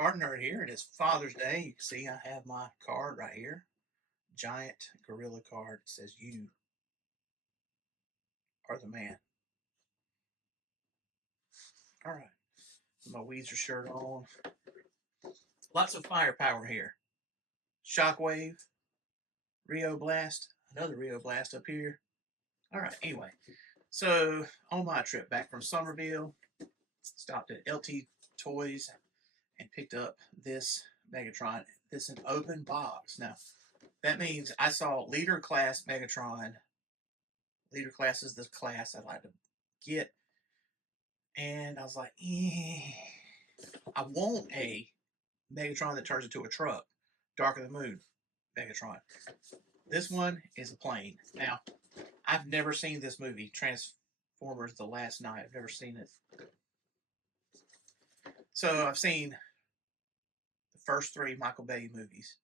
SpartanNerd here, and it's Father's Day. You can see I have my card right here. Giant gorilla card. It says, "You are the man." All right. My Weezer shirt on. Lots of firepower here. Shockwave, Rio Blast, another Rio Blast up here. All right, anyway. So, on my trip back from Somerville, stopped at LT Toys and picked up this Megatron. This is an open box. Now, that means I saw leader class Megatron. Leader class is the class I'd like to get. And I was like, I want a Megatron that turns into a truck. Dark of the Moon Megatron. This one is a plane. Now, I've never seen this movie, Transformers The Last Knight. I've never seen it. So I've seen the first three Michael Bay movies.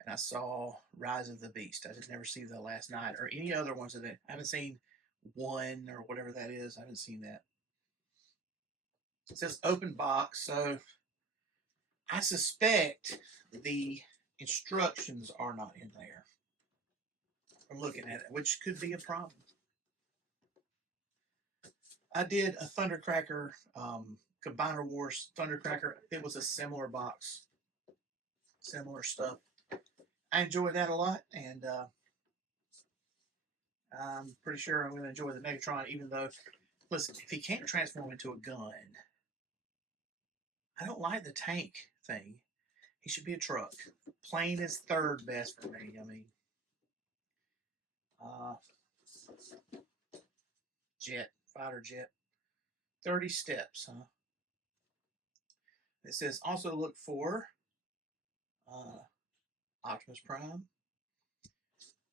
And I saw Rise of the Beast. I did never see The Last Knight or any other ones of that. I haven't seen one or whatever that is. I haven't seen that. It says open box, so I suspect the instructions are not in there. I'm looking at it, which could be a problem. I did a Thundercracker, Combiner Wars Thundercracker. It was a similar box, similar stuff. I enjoyed that a lot, and I'm pretty sure I'm going to enjoy the Megatron, even though, listen, if he can't transform into a gun, I don't like the tank thing. He should be a truck. Plane is third best for me. I mean, jet, fighter jet. 30 steps, huh? It says also look for Optimus Prime.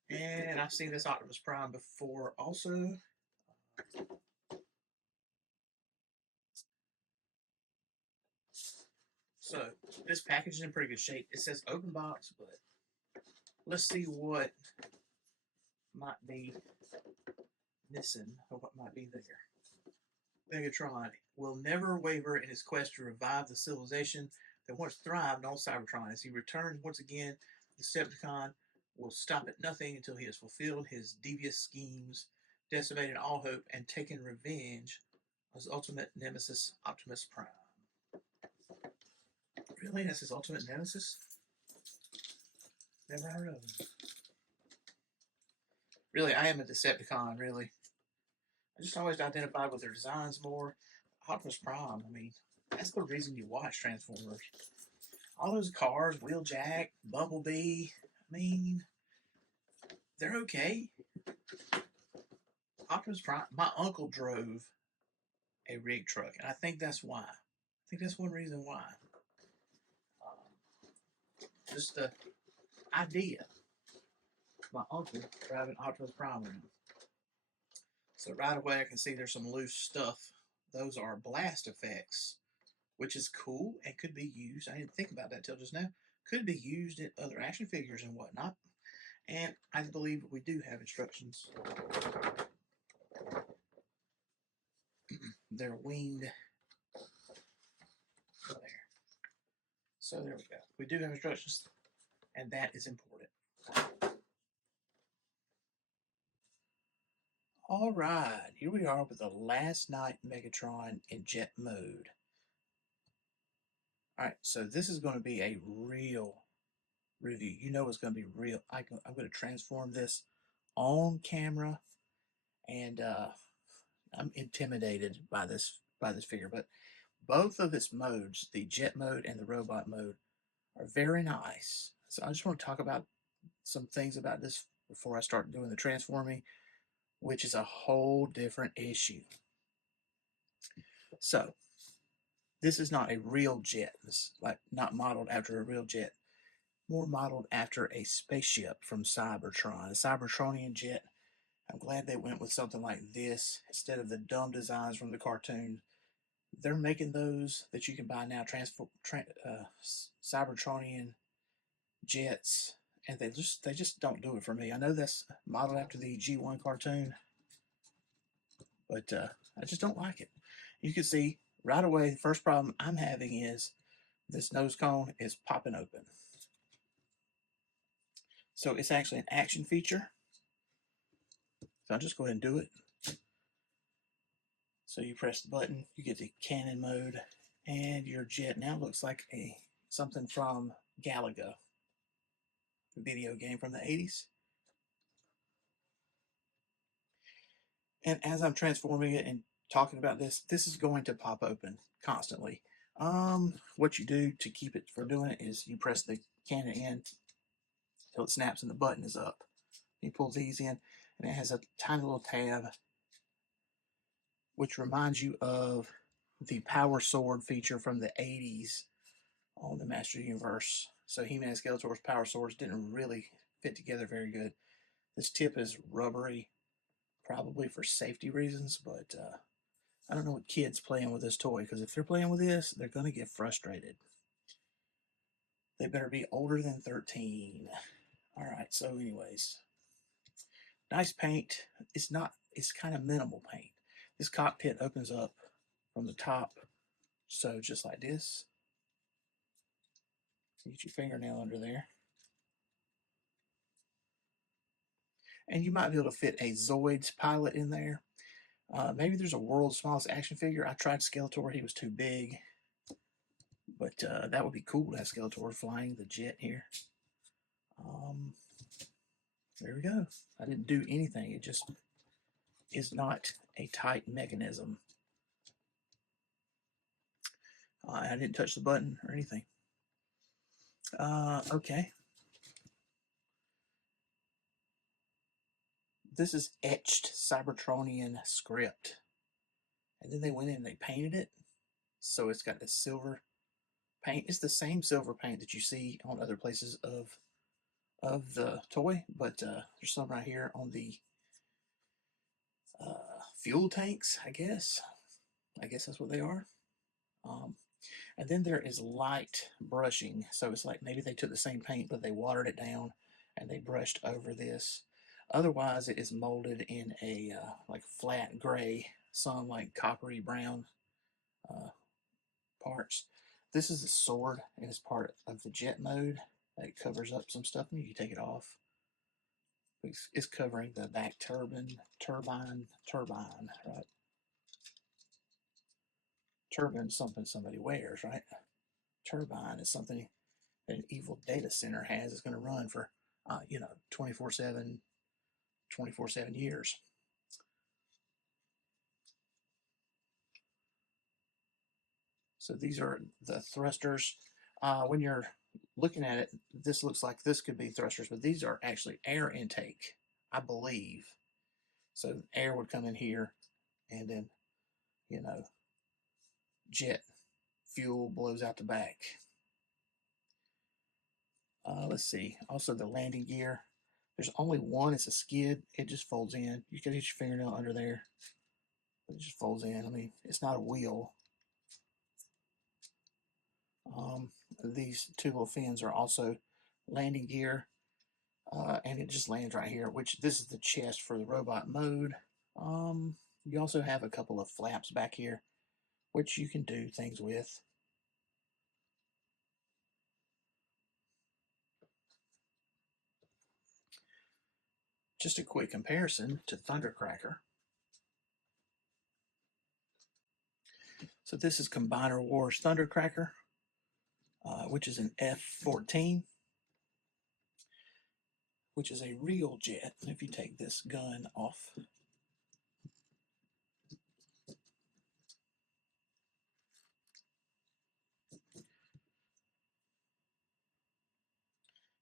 And I've seen this Optimus Prime before also. So this package is in pretty good shape. It says open box, but let's see what might be missing or what might be there. Megatron will never waver in his quest to revive the civilization that once thrived on Cybertron. As he returns once again, the Decepticon will stop at nothing until he has fulfilled his devious schemes, decimated all hope, and taken revenge on his ultimate nemesis, Optimus Prime. Really? That's his ultimate nemesis? Never heard of him. Really, I am a Decepticon, really. I just always identified with their designs more. Optimus Prime, I mean, that's the reason you watch Transformers. All those cars, Wheeljack, Bumblebee, I mean, they're okay. Optimus Prime, my uncle drove a rig truck, and I think that's why. I think that's one reason why. Just the idea. My uncle driving Optimus Prime around. So right away I can see there's some loose stuff. Those are blast effects, which is cool and could be used. I didn't think about that till just now. Could be used in other action figures and whatnot. And I believe we do have instructions. They're winged. There. So there we go. We do have instructions, and that is important. All right, here we are with the Last Knight Megatron in jet mode. All right, so this is going to be a real review. You know it's going to be real. I'm going to transform this on camera, and I'm intimidated by this figure. But both of its modes, the jet mode and the robot mode, are very nice. So I just want to talk about some things about this before I start doing the transforming, which is a whole different issue. So this is not a real jet. This is like not modeled after a real jet. More modeled after a spaceship from Cybertron, a Cybertronian jet. I'm glad they went with something like this instead of the dumb designs from the cartoon. They're making those that you can buy now, Cybertronian jets, and they just don't do it for me. I know that's modeled after the G1 cartoon, but I just don't like it. You can see right away the first problem I'm having is this nose cone is popping open. So it's actually an action feature. So I'll just go ahead and do it. So you press the button, you get the cannon mode, and your jet now looks like something from Galaga, a video game from the 80s. And as I'm transforming it and talking about this, this is going to pop open constantly. What you do to keep it from doing it is you press the cannon in until it snaps and the button is up. You pull these in, and it has a tiny little tab which reminds you of the power sword feature from the 80s on the Master Universe. So He-Man and Skeletor's power swords didn't really fit together very good. This tip is rubbery, probably for safety reasons, but I don't know what kids playing with this toy, because if they're playing with this, they're going to get frustrated. They better be older than 13. All right, so anyways, nice paint. It's kind of minimal paint. This cockpit opens up from the top, so just like this. Get your fingernail under there. And you might be able to fit a Zoids pilot in there. Maybe there's a world's smallest action figure. I tried Skeletor, he was too big. But that would be cool to have Skeletor flying the jet here. There we go. I didn't do anything. It just is not a tight mechanism. I didn't touch the button or anything. Okay. This is etched Cybertronian script. And then they went in and they painted it. So it's got this silver paint. It's the same silver paint that you see on other places of the toy, but there's some right here on the fuel tanks, I guess. I guess that's what they are. And then there is light brushing. So it's like maybe they took the same paint, but they watered it down and they brushed over this. Otherwise, it is molded in a like flat gray, some like coppery brown parts. This is a sword, and it's part of the jet mode. It covers up some stuff, and you can take it off. It's covering the back turbine, right? Turbine is something somebody wears, right? Turbine is something that an evil data center has. It's going to run for, 24/7 years. So these are the thrusters. When you're looking at it, this looks like this could be thrusters, but these are actually air intake, I believe. So air would come in here, and then, jet fuel blows out the back. Let's see. Also, the landing gear. There's only one. It's a skid. It just folds in. You can get your fingernail under there. It just folds in. I mean, it's not a wheel. These two little fins are also landing gear. And it just lands right here, which this is the chest for the robot mode. You also have a couple of flaps back here, which you can do things with. Just a quick comparison to Thundercracker. So this is Combiner Wars Thundercracker, which is an F-14, which is a real jet. And if you take this gun off,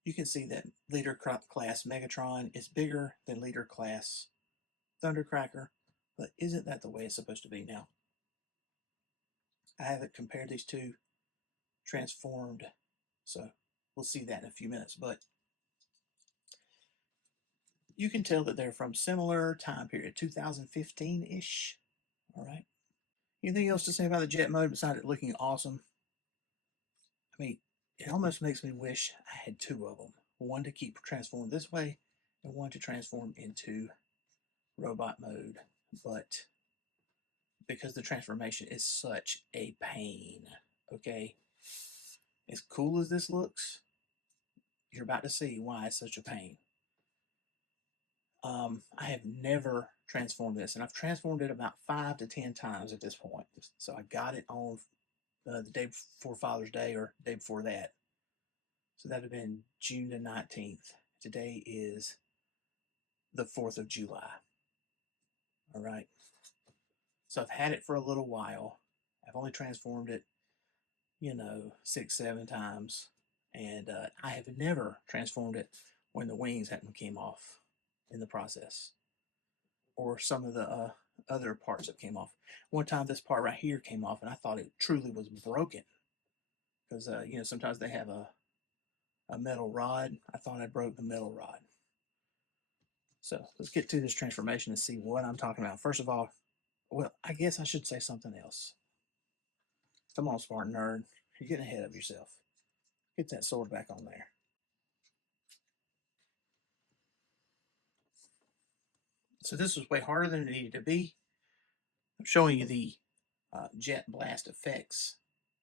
you can see that Leader Class Megatron is bigger than Leader Class Thundercracker, but isn't that the way it's supposed to be now? I haven't compared these two transformed, so we'll see that in a few minutes, but you can tell that they're from similar time period, 2015-ish. All right. Anything else to say about the jet mode besides it looking awesome? I mean, it almost makes me wish I had two of them. One to keep transformed this way, and one to transform into robot mode. But because the transformation is such a pain, okay? as cool as this looks, you're about to see why it's such a pain. I have never transformed this, and I've transformed it about 5 to 10 times at this point. So I got it on the day before Father's Day or the day before that. So that would have been June the 19th. Today is the 4th of July. All right. So I've had it for a little while. I've only transformed it, 6, 7 times. And I have never transformed it when the wings hadn't came off in the process, or some of the other parts that came off. One time this part right here came off, and I thought it truly was broken. Because, sometimes they have a metal rod. I thought I broke the metal rod. So let's get to this transformation and see what I'm talking about. First of all, well, I guess I should say something else. Come on, SpartanNerd. You're getting ahead of yourself. Get that sword back on there. So this was way harder than it needed to be. I'm showing you the jet blast effects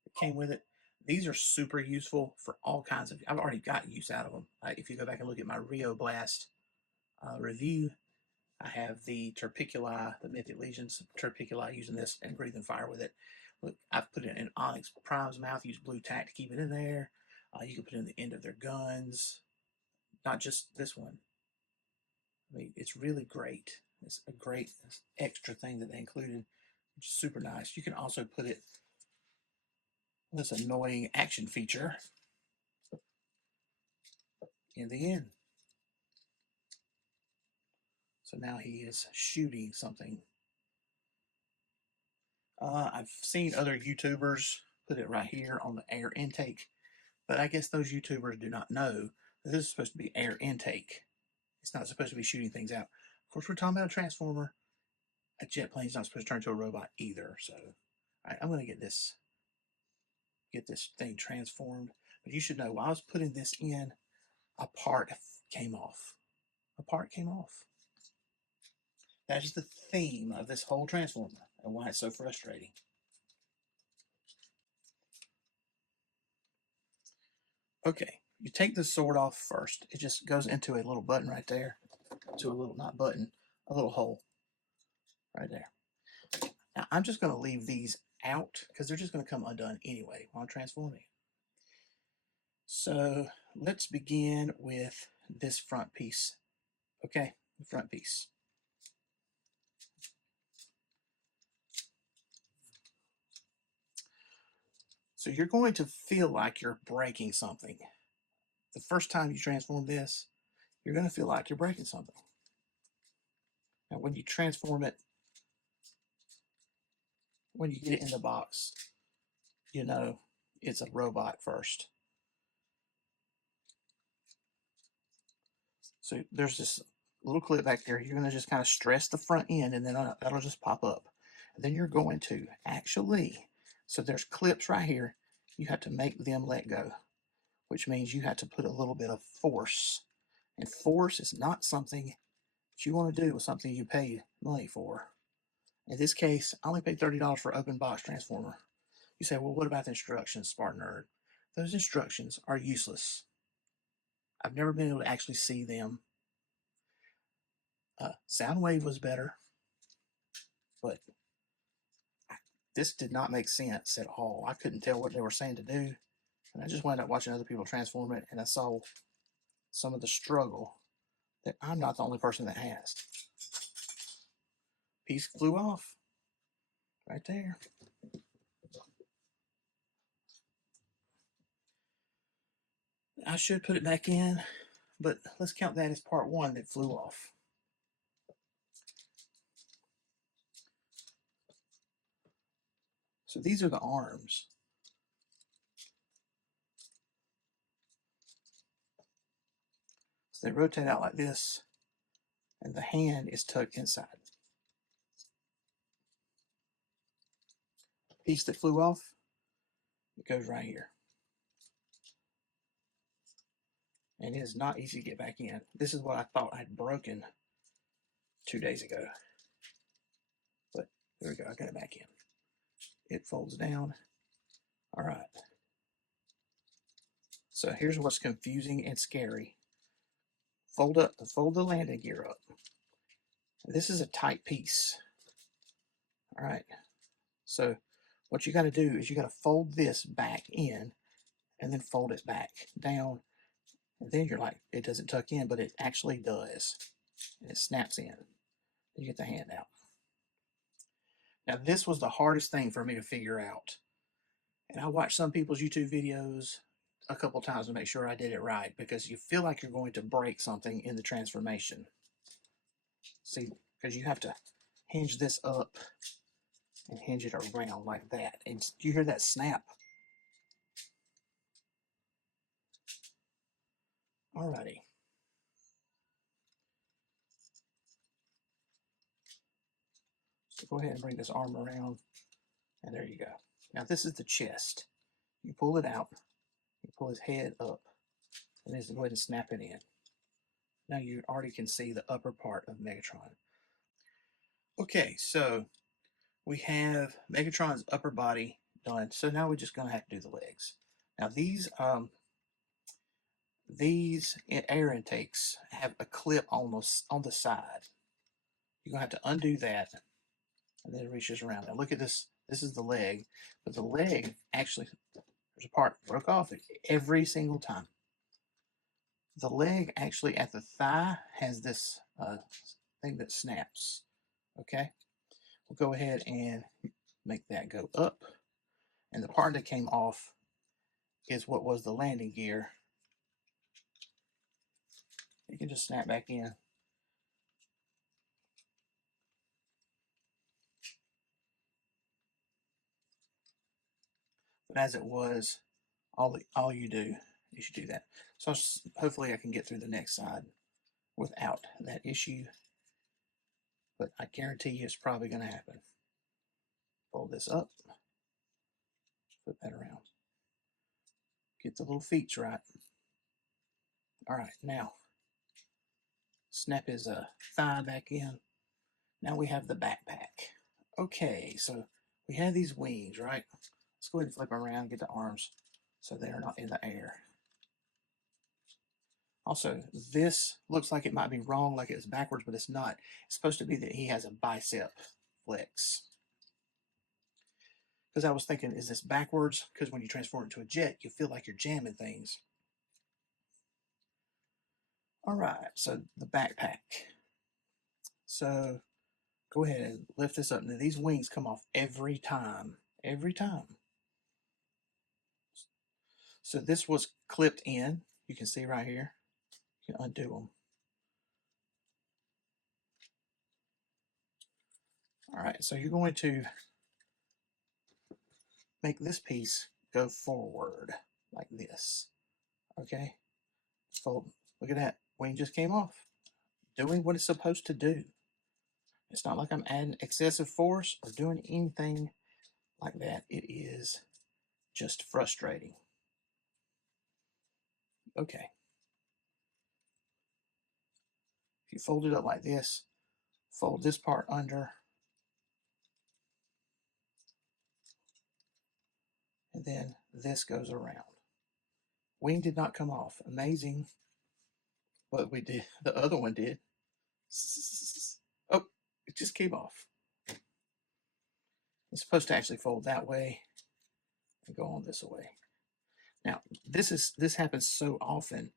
that came with it. These are super useful for all kinds of, I've already got use out of them. If you go back and look at my Rio Blast review, I have the Turpiculi, the Mythic Legions Turpiculi, using this and breathing fire with it. Look, I've put it in Onyx Prime's mouth, use blue tack to keep it in there. You can put it in the end of their guns, not just this one. I mean, it's really great. It's a great extra thing that they included, which is super nice. You can also put it, this annoying action feature, in the end. So now he is shooting something. I've seen other YouTubers put it right here on the air intake, but I guess those YouTubers do not know that this is supposed to be air intake. It's not supposed to be shooting things out. Of course, we're talking about a transformer. A jet plane is not supposed to turn into a robot either. So, all right, I'm going to get this thing transformed. But you should know, while I was putting this in, a part came off. A part came off. That is the theme of this whole transformer and why it's so frustrating. Okay, you take the sword off first. It just goes into a little button right there. To a little, not button, a little hole right there. Now, I'm just going to leave these out because they're just going to come undone anyway while I'm transforming. So let's begin with this front piece. Okay, the front piece. So you're going to feel like you're breaking something. The first time you transform this, you're going to feel like you're breaking something. Now, when you transform it, when you get it in the box, you know it's a robot first. So there's this little clip back there. You're going to just kind of stress the front end, and then that'll just pop up. And then you're going to actually, so there's clips right here. You have to make them let go, which means you have to put a little bit of force. And force is not something that you want to do with something you pay money for. In this case, I only paid $30 for open box transformer. You say, well, what about the instructions, SpartanNerd? Those instructions are useless. I've never been able to actually see them. Soundwave was better, but this did not make sense at all. I couldn't tell what they were saying to do, and I just wound up watching other people transform it, and I saw some of the struggle that I'm not the only person that has. Piece flew off right there. I should put it back in, but let's count that as part one that flew off. So these are the arms. So they rotate out like this, and the hand is tucked inside. Piece that flew off, it goes right here. And it is not easy to get back in. This is what I thought I'd broken 2 days ago. But there we go, I got it back in. It folds down. All right. So here's what's confusing and scary. Fold the landing gear up. This is a tight piece. All right. So what you got to do is you got to fold this back in and then fold it back down. And then you're like, it doesn't tuck in, but it actually does. And it snaps in. You get the hand out. Now this was the hardest thing for me to figure out. And I watched some people's YouTube videos a couple times to make sure I did it right, because you feel like you're going to break something in the transformation. See, because you have to hinge this up and hinge it around like that. And you hear that snap? Alrighty. So go ahead and bring this arm around, and there you go. Now this is the chest. You pull it out, you pull his head up, and then go ahead and snap it in. Now you already can see the upper part of Megatron. Okay, so we have Megatron's upper body done. So now we're just going to have to do the legs. Now these air intakes have a clip on the side. You're going to have to undo that, and then it reaches around. Now look at this. This is the leg, but the leg actually, there's a part broke off every single time. The leg actually at the thigh has this thing that snaps. Okay, we'll go ahead and make that go up, and the part that came off is what was the landing gear. You can just snap back in. But as it was, all you do is you do that. So hopefully I can get through the next side without that issue. But I guarantee you it's probably going to happen. Fold this up. Put that around. Get the little feet right. All right, now snap his thigh back in. Now we have the backpack. Okay, so we have these wings, right? Let's go ahead and flip them around, get the arms so they're not in the air. Also, this looks like it might be wrong, like it's backwards, but it's not. It's supposed to be that he has a bicep flex. Because I was thinking, is this backwards? Because when you transform it into a jet, you feel like you're jamming things. All right, so the backpack. So go ahead and lift this up. Now these wings come off every time. Every time. So this was clipped in. You can see right here. You can undo them. All right, so you're going to make this piece go forward like this. Okay? So look at that. Wing just came off. Doing what it's supposed to do. It's not like I'm adding excessive force or doing anything like that. It is just frustrating. Okay. If you fold it up like this, fold this part under, and then this goes around. Wing did not come off. Amazing. But we did. The other one did. Oh, it just came off. It's supposed to actually fold that way and go on this way. Now, this happens so often.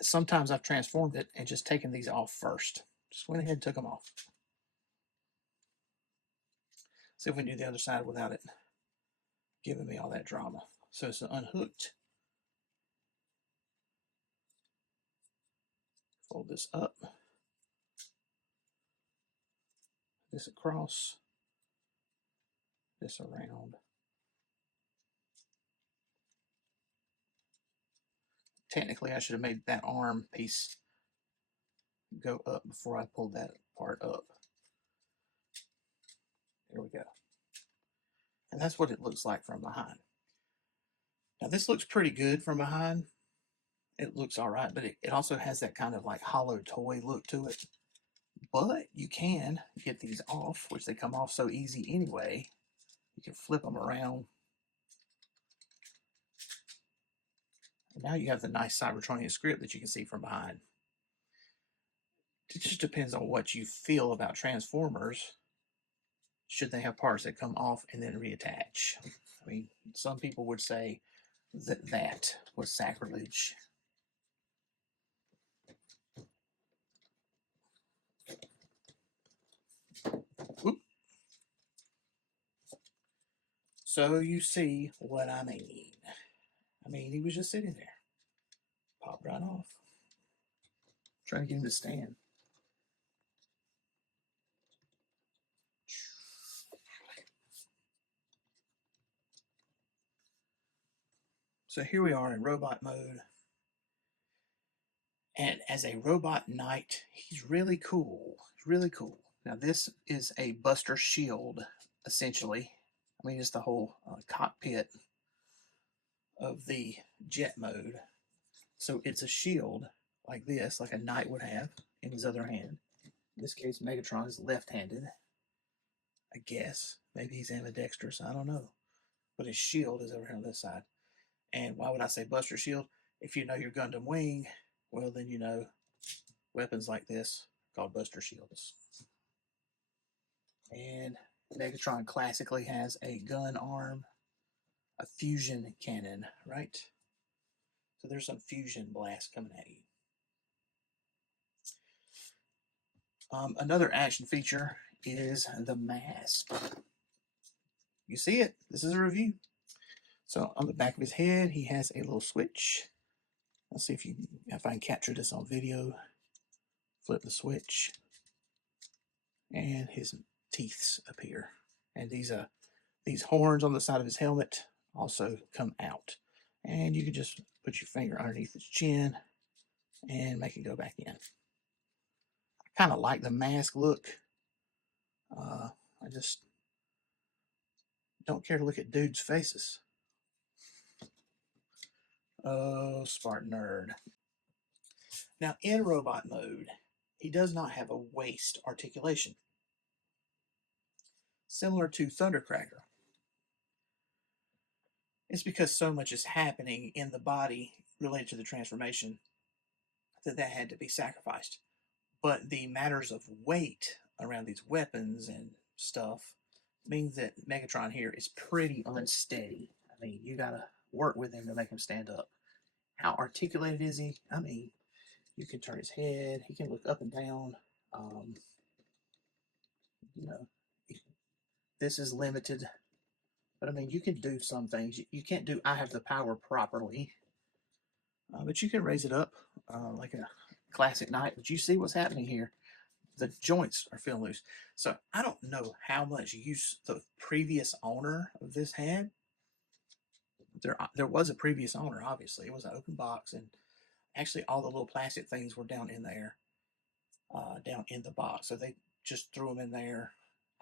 Sometimes I've transformed it and just taken these off first. Just went ahead and took them off. See if we can do the other side without it giving me all that drama. So it's unhooked. Fold this up. This across. This around. Technically, I should have made that arm piece go up before I pulled that part up. There we go. And that's what it looks like from behind. Now this looks pretty good from behind. It looks all right, but it also has that kind of like hollow toy look to it. But you can get these off, which they come off so easy anyway. You can flip them around Now you have the nice Cybertronian script that you can see from behind. It just depends on what you feel about Transformers. Should they have parts that come off and then reattach? I mean, some people would say that that was sacrilege. Oop. So you see what I mean. I mean, he was just sitting there. Popped right off. Trying to get him to stand. So here we are in robot mode. And as a robot knight, he's really cool. He's really cool. Now this is a Buster Shield, essentially. I mean, it's the whole cockpit of the jet mode. So it's a shield like this, like a knight would have in his other hand. In this case, Megatron is left-handed, I guess. Maybe he's ambidextrous, I don't know. But his shield is over here on this side. And why would I say Buster Shield? If you know your Gundam Wing, well, then you know weapons like this called Buster Shields. And Megatron classically has a gun arm, a fusion cannon, right? So there's some fusion blast coming at you. Another action feature is the mask. You see it? This is a review. So on the back of his head, he has a little switch. Let's see if I can capture this on video. Flip the switch, and his teeth appear. And these horns on the side of his helmet also come out. And you can just put your finger underneath his chin and make it go back in. I kind of like the mask look. I just don't care to look at dudes' faces. Oh, SpartanNerd. Now, in robot mode, he does not have a waist articulation, similar to Thundercracker. It's because so much is happening in the body related to the transformation that had to be sacrificed. But the matters of weight around these weapons and stuff means that Megatron here is pretty unsteady. I mean, you gotta work with him to make him stand up. How articulated is he? I mean, you can turn his head, he can look up and down. You know, this is limited, but I mean, you can do some things. You can't do I have the power properly, but you can raise it up like a classic knight. But you see what's happening here. The joints are feeling loose. So I don't know how much use the previous owner of this had. There was a previous owner, obviously. It was an open box, and actually all the little plastic things were down in there, down in the box. So they just threw him in there.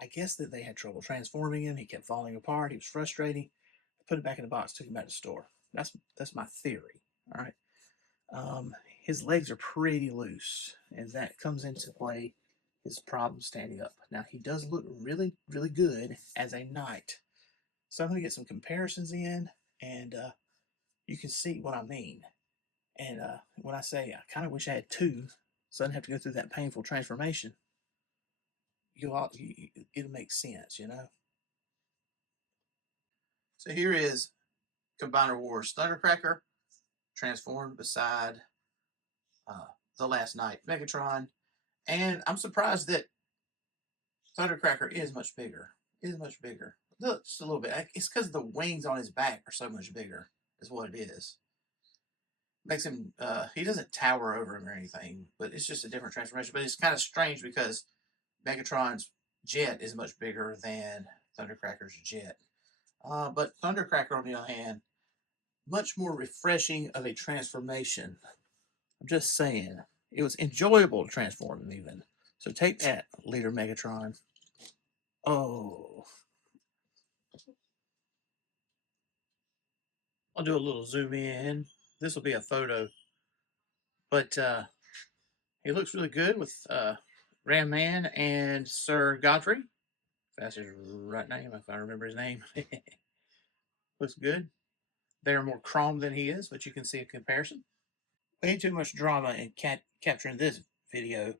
I guess that they had trouble transforming him. He kept falling apart. He was frustrating. Put it back in the box, took him back to the store. That's my theory. All right. His legs are pretty loose, and that comes into play his problem standing up. Now, he does look really, really good as a knight. So I'm going to get some comparisons in, and you can see what I mean. And when I say I kind of wish I had two, so I didn't have to go through that painful transformation, it'll make sense, you know? So here is Combiner Wars Thundercracker transformed beside the Last Knight Megatron. And I'm surprised that Thundercracker is much bigger. Just a little bit. It's because the wings on his back are so much bigger, is what it is. Makes him, he doesn't tower over him or anything, but it's just a different transformation. But it's kind of strange because Megatron's jet is much bigger than Thundercracker's jet. But Thundercracker, on the other hand, much more refreshing of a transformation. I'm just saying. It was enjoyable to transform him even. So take that, Leader Megatron. Oh. I'll do a little zoom in. This will be a photo. But he looks really good with Ram Man and Sir Godfrey. If that's his right name, if I remember his name. Looks good. They're more chrome than he is, but you can see a comparison. Way too much drama in capturing this video.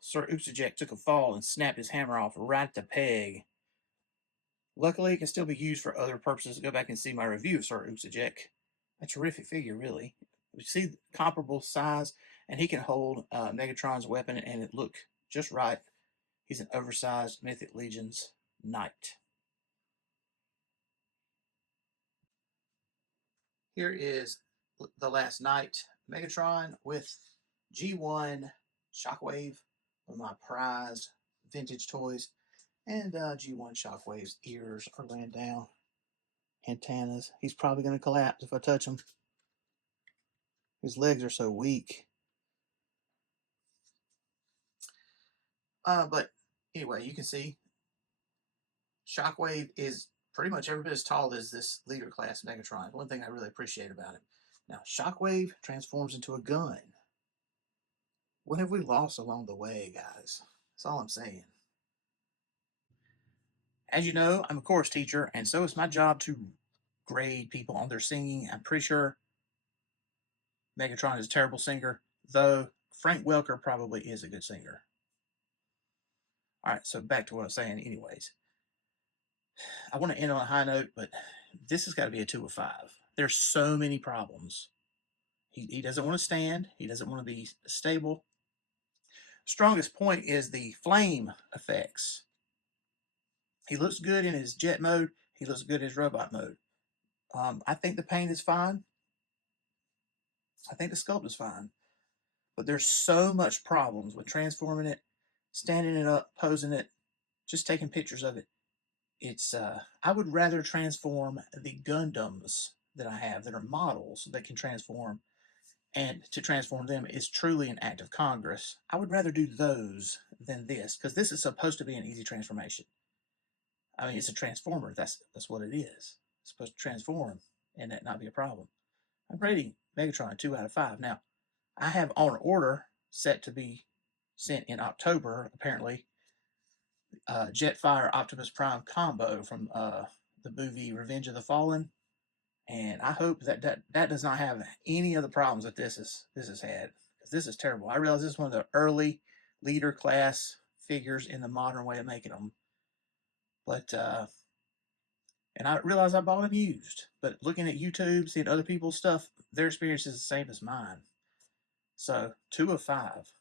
Sir Uxajek took a fall and snapped his hammer off right at the peg. Luckily, it can still be used for other purposes. Go back and see my review of Sir Uxajek. A terrific figure, really. We see comparable size, and he can hold Megatron's weapon, and it look just right. He's an oversized Mythic Legions knight. Here is the Last Knight Megatron with G1 Shockwave, one of my prized vintage toys, and G1 Shockwave's ears are laying down. Antennas. He's probably going to collapse if I touch him. His legs are so weak. But anyway, you can see Shockwave is pretty much every bit as tall as this leader class Megatron. One thing I really appreciate about him. Now, Shockwave transforms into a gun. What have we lost along the way, guys? That's all I'm saying. As you know, I'm a chorus teacher, and so it's my job to grade people on their singing. I'm pretty sure Megatron is a terrible singer, though Frank Welker probably is a good singer. All right, so back to what I was saying anyways. I want to end on a high note, but this has got to be a 2 of 5. There's so many problems. He doesn't want to stand. He doesn't want to be stable. Strongest point is the flame effects. He looks good in his jet mode. He looks good in his robot mode. I think the paint is fine. I think the sculpt is fine. But there's so much problems with transforming it, standing it up, posing it, just taking pictures of it. It's I would rather transform the Gundams that I have that are models that can transform, and to transform them is truly an act of Congress. I would rather do those than this, because this is supposed to be an easy transformation. I mean, it's a transformer. That's what it is. It's supposed to transform and that not be a problem. I'm rating Megatron 2 out of 5. Now, I have on order set to be sent in October, apparently, Jetfire Optimus Prime combo from the movie Revenge of the Fallen, and I hope that does not have any of the problems that this has had, because this is terrible. I realize this is one of the early leader class figures in the modern way of making them, but and I realize I bought them used, but looking at YouTube, seeing other people's stuff, their experience is the same as mine. So 2 of 5.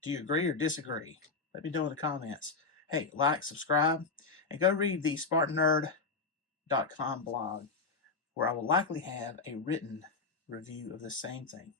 Do you agree or disagree? Let me know in the comments. Hey, like, subscribe, and go read the SpartanNerd.com blog, where I will likely have a written review of the same thing.